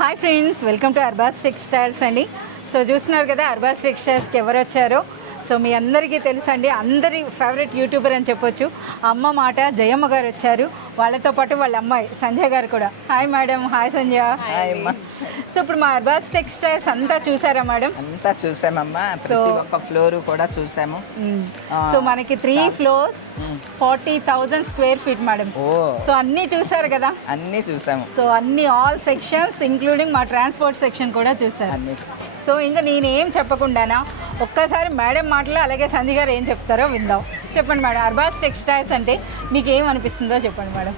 Hi friends, welcome to Arbaz textiles అండి. So చూస్తున్నారు కదా అర్బాస్ టెక్స్టైల్స్కి ఎవరు వచ్చారో. సో మీ అందరికీ తెలుసండి, అందరి ఫేవరెట్ యూట్యూబర్ అని చెప్పొచ్చు. అమ్మ మాట జయమ్మ గారు వచ్చారు, వాళ్ళతో పాటు వాళ్ళ అమ్మాయి సంజయ్ గారు కూడా. Hi madam. Hi Sanjay. Hi అమ్మా. సో ఇప్పుడు మా అర్బాస్ టెక్స్టైల్స్ అంతా చూసారా మేడం? అంతా చూసామమ్మా, ప్రతి ఒక్క ఫ్లోర్ కూడా చూసాము. సో మనకి 3 floors 40,000 square feet madam. So అన్నీ చూసారు కదా? అన్నీ చూసాము. సో అన్ని ఆల్ సెక్షన్స్ ఇంక్లూడింగ్ మా ట్రాన్స్పోర్ట్ సెక్షన్ కూడా చూసారు. అన్నీ. సో ఇంకా నేనేం చెప్పకుండానా ఒక్కసారి మేడం మాటలు అలాగే సంధి గారు ఏం చెప్తారో విందాం. చెప్పండి మేడం, అర్బాస్ టెక్స్టైల్స్ అంటే మీకు ఏమనిపిస్తుందో చెప్పండి మేడం.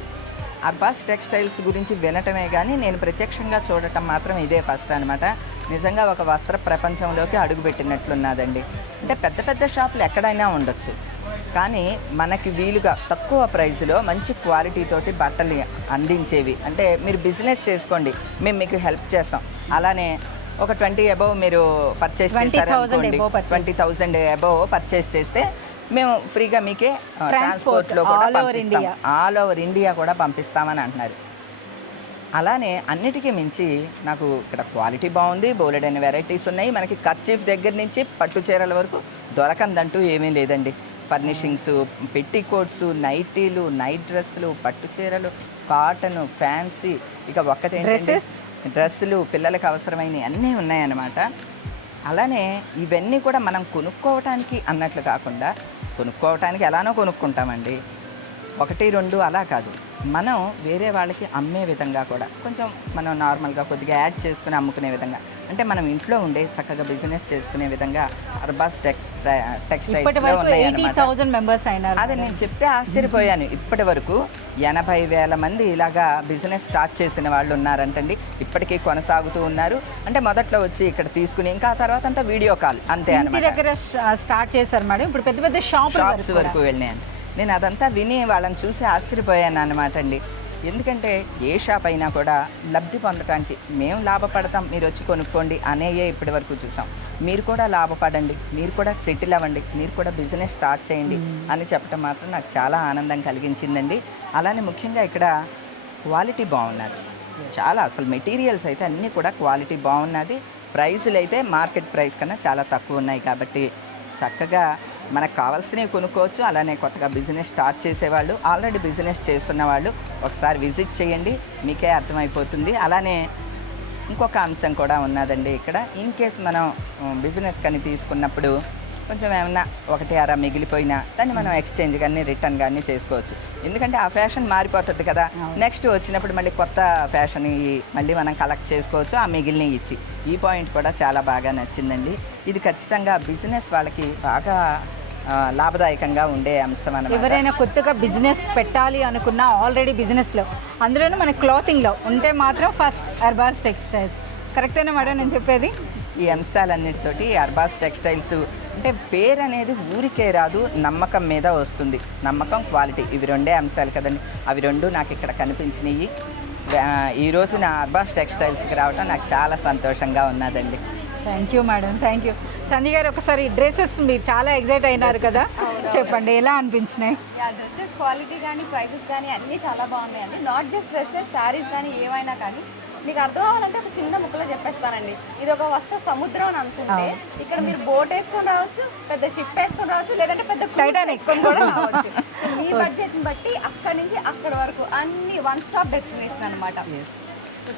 అర్బాస్ టెక్స్టైల్స్ గురించి వినటమే కానీ నేను ప్రత్యక్షంగా చూడటం మాత్రం ఇదే ఫస్ట్ అనమాట. నిజంగా ఒక వస్త్ర ప్రపంచంలోకి అడుగుపెట్టినట్లున్నదండి. అంటే పెద్ద పెద్ద షాపులు ఎక్కడైనా ఉండొచ్చు, కానీ మనకి వీలుగా తక్కువ ప్రైస్లో మంచి క్వాలిటీతోటి బట్టలు అందించేవి. అంటే మీరు బిజినెస్ చేసుకోండి, మేము మీకు హెల్ప్ చేస్తాం. అలానే ఒక 20 అబవ్ మీరు పర్చేస్ చేశారనుకోండి, 20,000 అబవ్ పర్చేస్ చేస్తే మేము ఫ్రీగా మీకే ట్రాన్స్పోర్ట్లో కూడా పంపిస్తాం, ఆల్ ఓవర్ ఇండియా కూడా పంపిస్తామని అంటున్నారు. అలానే అన్నిటికీ మించి నాకు ఇక్కడ క్వాలిటీ బాగుంది, బోలెడైన వెరైటీస్ ఉన్నాయి. మనకి కర్చీఫ్ దగ్గర నుంచి పట్టు చీరల వరకు దొరకందంటూ ఏమీ లేదండి. ఫర్నిషింగ్స్, పెట్టికోట్స్, నైటీలు, నైట్ డ్రెస్సులు, పట్టు చీరలు, కాటన్, ఫ్యాన్సీ, ఇక ఒక్కటేంటంటే డ్రెస్సులు, పిల్లలకు అవసరమైనవి అన్నీ ఉన్నాయన్నమాట. అలానే ఇవన్నీ కూడా మనం కొనుక్కోవటానికి అన్నట్లు కాకుండా, కొనుక్కోవటానికి ఎలానో కొనుక్కుంటామండి, 1, 2 అలా కాదు, మనం వేరే వాళ్ళకి అమ్మే విధంగా కూడా కొంచెం మనం నార్మల్గా కొద్దిగా యాడ్ చేసుకుని అమ్ముకునే విధంగా, అంటే మనం ఇంట్లో ఉండే చక్కగా బిజినెస్ చేసుకునే విధంగా అర్బాస్ టెక్స్టైల్స్లో ఉన్నాయన్నమాట. అది నేను చెప్తే ఆశ్చర్యపోయాను. ఇప్పటి వరకు 80,000 మంది ఇలాగా బిజినెస్ స్టార్ట్ చేసిన వాళ్ళు ఉన్నారంటండి. ఇప్పటికీ కొనసాగుతూ ఉన్నారు. అంటే మొదట్లో వచ్చి ఇక్కడ తీసుకుని ఇంకా తర్వాత అంతా వీడియో కాల్ అంతే అన్నమాట. దగ్గర స్టార్ట్ చేశారు మేడం, ఇప్పుడు పెద్ద పెద్ద షాప్స్ వరకు వెళ్ళాను. నేను అదంతా విని వాళ్ళని చూసి ఆశ్చర్యపోయాను అన్నమాట అండి. ఎందుకంటే ఏ షాప్ అయినా కూడా లబ్ధి పొందడానికి మేము లాభపడతాం, మీరు వచ్చి కొనుక్కోండి అనేయే ఇప్పటి వరకు చూసాం. మీరు కూడా లాభపడండి, మీరు కూడా సెటిల్ అవ్వండి, మీరు కూడా బిజినెస్ స్టార్ట్ చేయండి అని చెప్పడం మాత్రం నాకు చాలా ఆనందం కలిగించిందండి. అలానే ముఖ్యంగా ఇక్కడ క్వాలిటీ బాగున్నది చాలా. అసలు మెటీరియల్స్ అయితే అన్నీ కూడా క్వాలిటీ బాగున్నది. ప్రైజులు అయితే మార్కెట్ ప్రైస్ కన్నా చాలా తక్కువ ఉన్నాయి. కాబట్టి చక్కగా మనకు కావాల్సినవి కొనుక్కోవచ్చు. అలానే కొత్తగా బిజినెస్ స్టార్ట్ చేసేవాళ్ళు, ఆల్రెడీ బిజినెస్ చేస్తున్న వాళ్ళు ఒకసారి విజిట్ చేయండి, మీకే అర్థమైపోతుంది. అలానే ఇంకొక అంశం కూడా ఉన్నదండి ఇక్కడ. ఇన్ కేస్ మనం బిజినెస్ కానీ తీసుకున్నప్పుడు కొంచెం ఏమన్నా 1 అర మిగిలిపోయినా దాన్ని మనం ఎక్స్చేంజ్ కానీ రిటర్న్ కానీ చేసుకోవచ్చు. ఎందుకంటే ఆ ఫ్యాషన్ మారిపోతుంది కదా, నెక్స్ట్ వచ్చినప్పుడు మళ్ళీ కొత్త ఫ్యాషన్ మళ్ళీ మనం కలెక్ట్ చేసుకోవచ్చు ఆ మిగిలిన ఇచ్చి. ఈ పాయింట్ కూడా చాలా బాగా నచ్చిందండి. ఇది ఖచ్చితంగా బిజినెస్ వాళ్ళకి బాగా లాభదాయకంగా ఉండే అంశం అన్నమాట. ఎవరైనా కొత్తగా బిజినెస్ పెట్టాలి అనుకున్నా, ఆల్రెడీ బిజినెస్లో అందులోనూ మన క్లాతింగ్లో ఉంటే మాత్రం ఫస్ట్ అర్బాస్ టెక్స్టైల్స్. కరెక్టేనా మేడం నేను చెప్పేది? ఈ అంశాలన్నిటితోటి అర్బాస్ టెక్స్టైల్స్ అంటే పేరు అనేది ఊరికే రాదు, నమ్మకం మీద వస్తుంది. నమ్మకం, క్వాలిటీ, ఇవి 2 అంశాలు కదండి. అవి 2 నాకు ఇక్కడ కనిపించినాయి. ఈరోజు నా అర్బాస్ టెక్స్టైల్స్కి రావడం నాకు చాలా సంతోషంగా ఉన్నదండి. Thank you madam, thank you. Sanjay గారు, ఒకసారి డ్రెస్సెస్ మీరు చాలా ఎగ్జైట్ అయినారు కదా, చెప్పండి ఎలా అనిపించినాయి? డ్రెస్సెస్ క్వాలిటీ కానీ ప్రైసెస్ కానీ అన్నీ చాలా బాగున్నాయండి. నాట్ జస్ట్ డ్రెస్సెస్, శారీస్ కానీ ఏవైనా కానీ మీకు అర్థం అవ్వాలంటే ఒక చిన్న ముక్కలో చెప్పేస్తానండి. ఇది ఒక వస్త్ర సముద్రం అని అనుకుంటే ఇక్కడ మీరు బోట్ వేసుకొని రావచ్చు, పెద్ద షిప్ వేసుకొని రావచ్చు, లేదంటే పెద్ద క్రూజ్ వేసుకొని కూడా రావచ్చు. మీ బడ్జెట్ని బట్టి అక్కడి నుంచి అక్కడి వరకు అన్ని 1 స్టాప్ డెస్టినేషన్ అనమాట.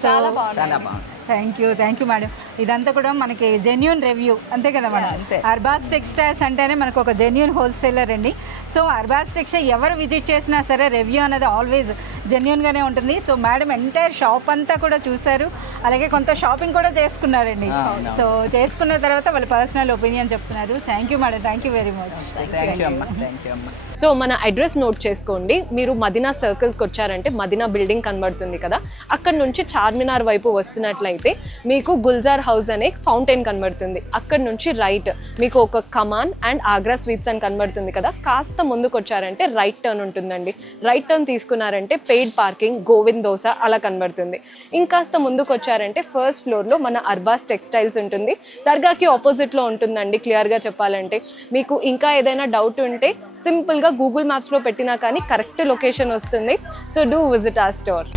చాలా బాగుంది. Thank you madam. ఇదంతా కూడా మనకి జెన్యూన్ రివ్యూ అంతే కదా మేడం. అర్బాస్ టెక్స్టైల్స్ అంటేనే మనకు ఒక జెన్యూన్ హోల్సేలర్ అండి. సో అర్బాస్ టెక్స్టైల్ ఎవరు విజిట్ చేసినా సరే రివ్యూ అనేది ఆల్వేస్ జెన్యూన్గానే ఉంటుంది. సో మేడం ఎంటైర్ షాప్ అంతా కూడా చూశారు, అలాగే కొంత షాపింగ్ కూడా చేసుకున్నారండి. సో చేసుకున్న తర్వాత వాళ్ళ పర్సనల్ ఒపీనియన్ చెప్తున్నారు. Thank you madam, thank you very much. So మన అడ్రస్ నోట్ చేసుకోండి. మీరు మదీనా సర్కిల్కి వచ్చారంటే మదీనా బిల్డింగ్ కనబడుతుంది కదా, అక్కడ నుంచి చార్మినార్ వైపు వస్తున్నట్లయితే మీకు గుల్జార్ హౌస్ అనే ఫౌంటైన్ కనబడుతుంది. అక్కడ నుంచి రైట్ మీకు ఒక కమాన్ అండ్ ఆగ్రా స్వీట్స్ అని కనబడుతుంది కదా, కాస్త ముందుకు వచ్చారంటే రైట్ టర్న్ ఉంటుందండి. రైట్ టర్న్ తీసుకున్నారంటే పెయిడ్ పార్కింగ్, గోవింద్ దోస అలా కనబడుతుంది. ఇంకాస్త ముందుకు వచ్చారంటే ఫస్ట్ ఫ్లోర్లో మన అర్బాస్ టెక్స్టైల్స్ ఉంటుంది. దర్గాకి ఆపోజిట్లో ఉంటుందండి. క్లియర్గా చెప్పాలంటే మీకు ఇంకా ఏదైనా డౌట్ ఉంటే సింపుల్గా గూగుల్ మ్యాప్స్లో పెట్టినా కానీ కరెక్ట్ లొకేషన్ వస్తుంది. So do visit our store.